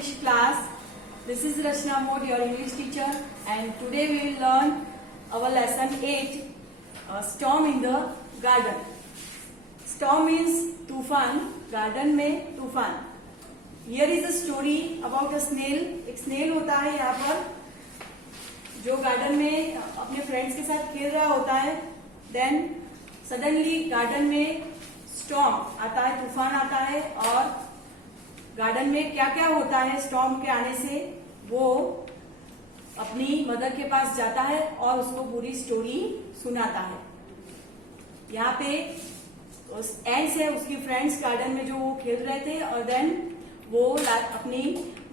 English class. This is Rachna Mode, your English teacher, and today we will learn our lesson 8, Storm in the Garden. Storm means तूफान, garden में तूफान. Here is a story about a snail. एक snail होता है यहाँ पर जो garden में अपने फ्रेंड्स के साथ खेल रहा होता है. देन सडनली गार्डन में स्टॉर्म आता है, तूफान आता है. और गार्डन में क्या क्या होता है स्टॉर्म के आने से, वो अपनी मदर के पास जाता है और उसको पूरी स्टोरी सुनाता है. यहाँ पे एंड्स है उसकी फ्रेंड्स गार्डन में जो वो खेल रहे थे. और देन वो अपनी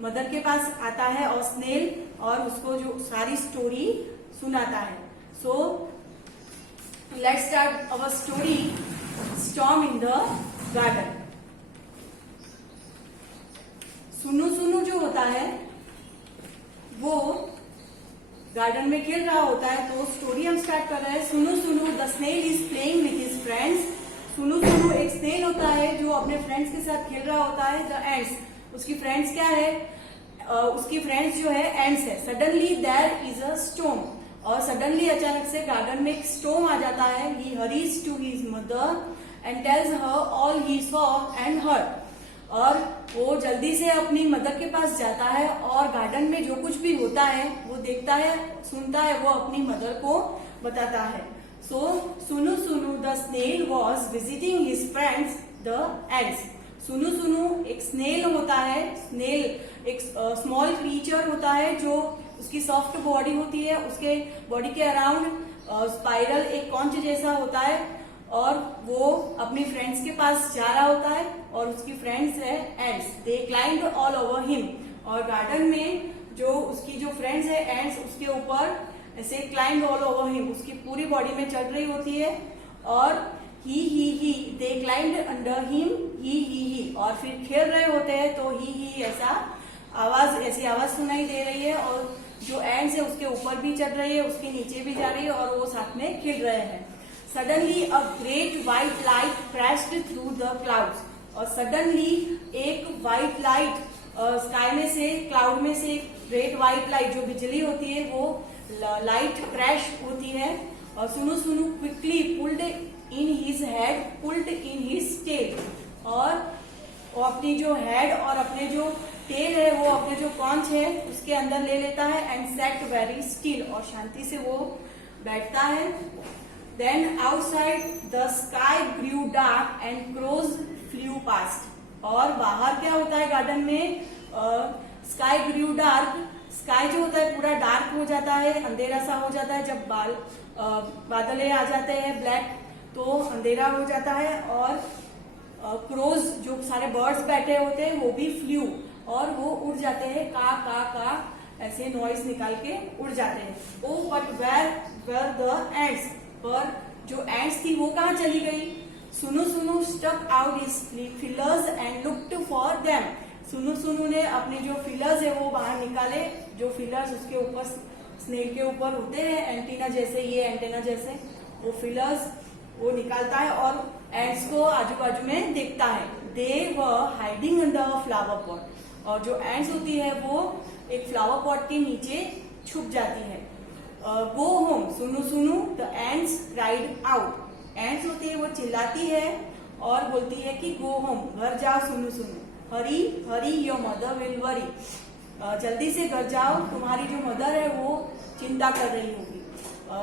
मदर के पास आता है और स्नेल और उसको जो सारी स्टोरी सुनाता है. So let's start our story, storm in the garden. सुनु सुनु जो होता है वो गार्डन में खेल रहा होता है. तो स्टोरी हम स्टार्ट कर रहे हैं. Sunu Sunu the snail is playing with his friends. Sunu Sunu एक स्नेल होता है जो अपने फ्रेंड्स के साथ खेल रहा होता है. द एंड्स, उसकी फ्रेंड्स क्या है, उसकी फ्रेंड्स जो है एंड्स है. Suddenly there is a storm, और सडनली अचानक से गार्डन में एक स्टॉर्म आ जाता है. He hurries to his mother and tells her all he saw and heard. और वो जल्दी से अपनी मदर के पास जाता है और गार्डन में जो कुछ भी होता है वो देखता है, सुनता है, वो अपनी मदर को बताता है. So Sunu Sunu the snail was visiting his friends the ends. Sunu Sunu एक स्नेल होता है. स्नेल एक स्मॉल क्रीचर होता है जो उसकी सॉफ्ट बॉडी होती है, उसके बॉडी के अराउंड स्पाइरल एक कॉन्च जैसा होता है. और वो अपनी फ्रेंड्स के पास जा रहा होता है और उसकी फ्रेंड्स है एंड्स. दे क्लाइंब ऑल ओवर हिम. और गार्डन में जो उसकी जो फ्रेंड्स है एंड्स उसके ऊपर ऐसे क्लाइंब ऑल ओवर हिम, उसकी पूरी बॉडी में चढ़ रही होती है. और ही दे क्लाइंब अंडर हिम, ही. और फिर खेल रहे होते हैं तो ही ऐसा ऐसी आवाज सुनाई दे रही है. और जो एंड्स है उसके ऊपर भी चढ़ रही है, उसके नीचे भी जा रही है और वो साथ में खेल रहे हैं. Suddenly a great white light flashed through the clouds. और सडनली एक व्हाइट लाइट स्काई में से, क्लाउड में से एक ग्रेट व्हाइट लाइट जो बिजली होती है वो लाइट क्रैश होती है. और Sunu Sunu quickly pulled in his head, pulled in his tail. और वो अपनी जो हेड और अपने जो टेल है वो अपने जो कॉन्च है उसके अंदर ले लेता है. एंड सेट वेरी स्टिल, और शांति से वो बैठता है. Then outside the sky grew dark and crows flew past. और बाहर क्या होता है गार्डन में, स्काई ग्रू डार्क. स्काई जो होता है पूरा डार्क हो जाता है, अंधेरा सा हो जाता है. जब बादलें आ जाते हैं ब्लैक तो अंधेरा हो जाता है. और क्रोज जो सारे बर्ड्स बैठे होते हैं वो भी फ्लू, और वो उड़ जाते हैं, का ऐसे नॉइस निकाल के उड़ जाते हैं. ओ बट वेयर द एंड्स, पर जो एंड्स थी वो कहाँ चली गई. Sunu Sunu stuck out his feelers and looked for them. Sunu Sunu ने अपने जो फिलर्स है वो बाहर निकाले. जो फिलर्स उसके ऊपर स्नेल के ऊपर होते हैं एंटीना जैसे, ये एंटीना जैसे, वो फिलर्स वो निकालता है और एंड्स को आजू बाजू में देखता है. They were hiding under a flower pot. और जो एंड्स होती है वो एक फ्लावर पॉट के नीचे छुप जाती है. गो होम सुनु Sunu the ends cried out. Ends होती है वो चिल्लाती है और बोलती है कि गो होम, घर जाओ सुनु सुनु. Hari Hari your mother will worry. जल्दी से घर जाओ, तुम्हारी जो मदर है वो चिंता कर रही होगी.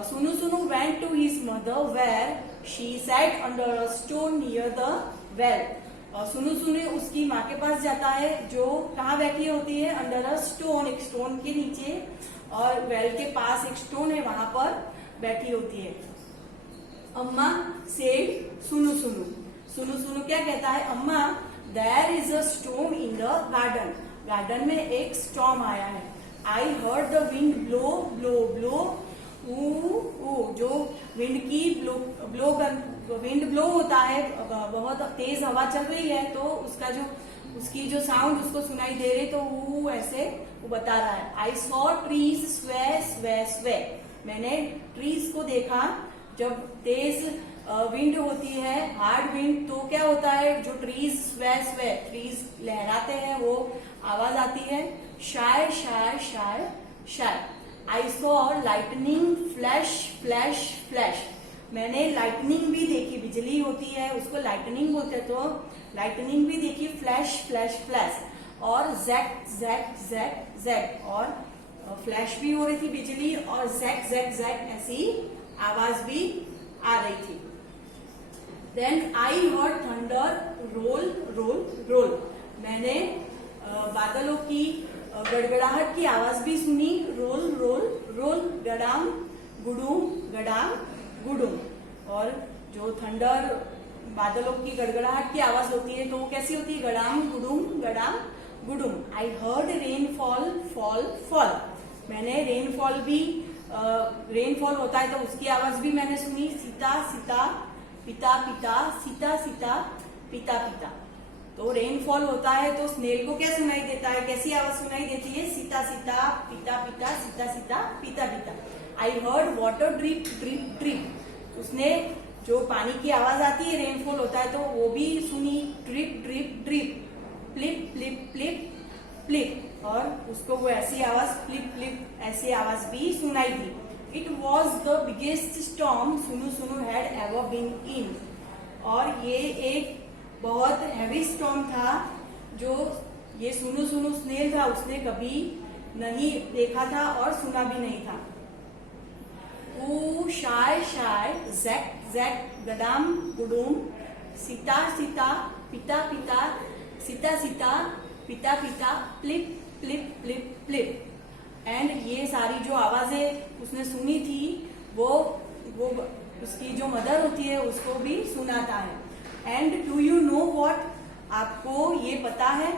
Sunu Sunu went to his mother where she sat under a stone near the well. Sunu Sunu उसकी माँ के पास जाता है जो कहाँ बैठी होती है, अंडर अ स्टोन, एक स्टोन के नीचे, और वेल के पास एक स्टोन है वहां पर बैठी होती है. अम्मा सेड सुनु सुनु. सुनु सुनु क्या कहता है, Amma there is a storm in the garden. Garden में एक स्टॉर्म आया है. I heard the wind blow blow blow. जो विंड की विंड ब्लो होता है, बहुत तेज हवा चल रही है तो उसकी जो साउंड उसको सुनाई दे रही, तो वो ऐसे वो बता रहा है. आई सॉ ट्रीज स्वे स्वे स्वे. मैंने ट्रीज को देखा. जब तेज विंड होती है, हार्ड विंड, तो क्या होता है, जो ट्रीज स्वे स्वे, ट्रीज लहराते हैं, वो आवाज आती है शाय शाय शाय शाय। I saw lightning flash flash flash. मैंने लाइटनिंग भी देखी, बिजली होती है उसको लाइटनिंग बोलते हैं, तो लाइटनिंग भी देखी, फ्लैश फ्लैश फ्लैश, और जैक जैक जैक जैक, और फ्लैश भी हो रही थी बिजली, और जैक जैक जैक ऐसी आवाज भी आ रही थी। Then I heard thunder roll roll roll. मैंने बादलों की गड़गड़ाहट की आवाज भी सुनी, रोल रोल रोल, गडाम गुडूम गडाम गुडूम। और जो थंडर बादलों की गड़गड़ाहट की आवाज होती है तो वो कैसी होती है, गडाम गुडूम गडाम गुडूम। I heard rainfall fall fall. मैंने रेनफॉल भी रेनफॉल होता है तो उसकी आवाज भी मैंने सुनी, सीता सीता पिता पिता सीता सीता पिता पिता। तो रेनफॉल होता है तो स्नेल को क्या सुनाई देता है, कैसी आवाज सुनाई देती है, सीता सीता पिता पिता सीता सीता पिता पिता। I heard water drip drip drip. उसने जो पानी की आवाज आती है रेनफॉल होता है तो वो भी सुनी, ड्रिप ड्रिप ड्रिप, प्लिप प्लिप प्लिप प्लिप, और उसको वो ऐसी आवाज प्लिप प्लिप ऐसी आवाज भी सुनाई दी। It was the biggest storm सुनु सुनु हैड एवर बीन इन। और ये एक बहुत हैवी स्टॉर्म था जो ये सुनु सुनु स्नेल था उसने कभी नहीं देखा था और सुना भी नहीं था। ऊ शाय शाय जैक जैक गडाम गुडूम, सीता सीता पिता पिता सीता सीता पिता पिता, प्लिप प्लिप प्लिप प्लिप। एंड ये सारी जो आवाजें उसने सुनी थी वो उसकी जो मदर होती है उसको भी सुनाता है। And do you know what, आपको ये पता है,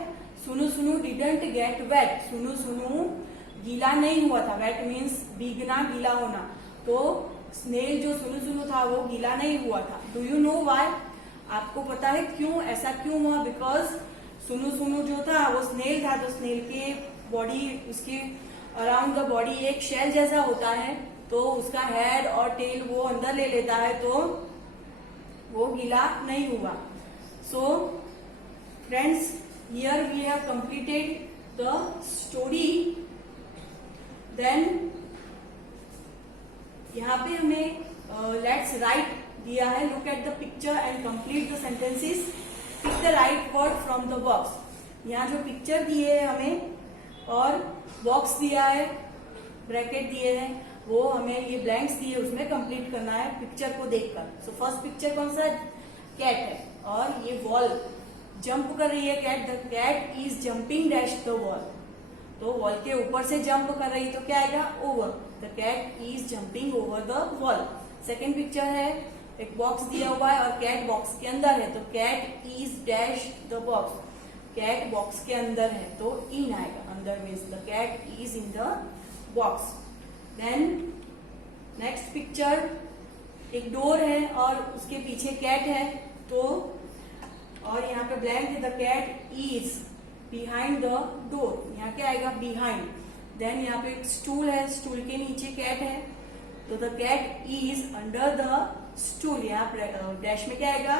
सुनु सुनु डिडंट गेट वेट। सुनु सुनु गीला नहीं हुआ था, वेट मीन्स भीगना गीला होना, तो स्नेल जो सुनु सुनु था वो गीला नहीं हुआ था। डू यू नो व्हाई, आपको पता है क्यों, ऐसा क्यों हुआ, बिकॉज सुनु सुनु जो था वो स्नेल था तो स्नेल के बॉडी उसके अराउंड द बॉडी एक शेल जैसा होता है तो उसका हेड और टेल वो अंदर ले लेता है तो वो गीला नहीं हुआ। So friends, here we have completed the story. Then यहाँ पे हमें लेट्स राइट दिया है, look at the picture and complete the sentences, pick the right word from the box. यहाँ जो पिक्चर दिए है हमें और बॉक्स दिया है, ब्रैकेट दिए हैं, वो हमें ये ब्लैंक्स दिए उसमें कंप्लीट करना है पिक्चर को देखकर। सो फर्स्ट पिक्चर कौन सा, कैट है, और ये वॉल जंप कर रही है cat, the cat is jumping dash the wall, तो वॉल के ऊपर से जंप कर रही तो क्या आएगा, over, the cat is jumping over the wall. Second picture है, एक बॉक्स दिया हुआ है और कैट बॉक्स के अंदर है तो cat is dash the box, cat box के अंदर है तो इन आएगा, अंदर means the cat is in the box. Then next picture, एक डोर है और उसके पीछे कैट है तो, और यहाँ पे ब्लैंक है, the cat is behind the door, यहाँ क्या आएगा, बिहाइंड। देन यहाँ पे एक स्टूल है, स्टूल के नीचे कैट है तो the cat is under the stool, यहाँ डैश में क्या आएगा,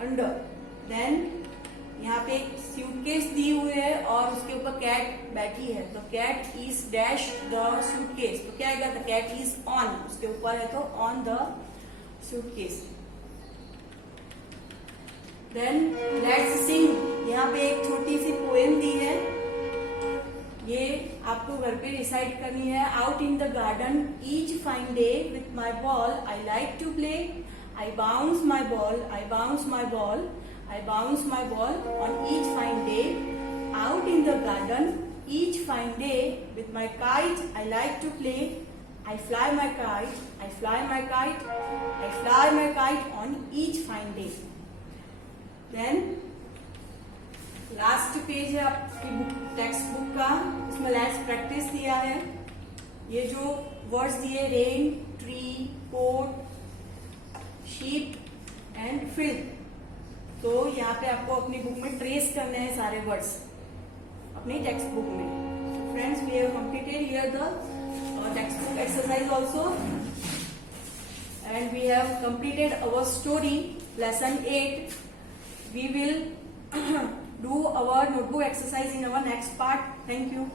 अंडर। देन यहाँ पे एक सूटकेस दी हुई है और उसके ऊपर कैट बैठी है तो cat is dash the suitcase, तो क्या आएगा, द कैट इज ऑन, उसके ऊपर है तो on the suitcase. Then let's sing, यहाँ पे एक छोटी सी पोएम दी है, ये आपको घर पे रिसाइट करनी है। Out in the garden each fine day with my ball I like to play, I bounce my ball, I bounce my ball, I bounce my ball on each fine day. Out in the garden each fine day with my kite I like to play. I fly my kite, I fly my kite, I fly my kite on each fine day. Then last page है आपकी book, text book का, उसमें let's practice दिया है। ये जो words दिए, rain, tree, pot, sheep and field, तो यहाँ पे आपको अपनी बुक में ट्रेस करने हैं सारे वर्ड्स अपनी टेक्स्ट बुक में। Friends, we have completed here the text book exercise also and we have completed our story lesson 8। We will do our notebook exercise in our next part. Thank you.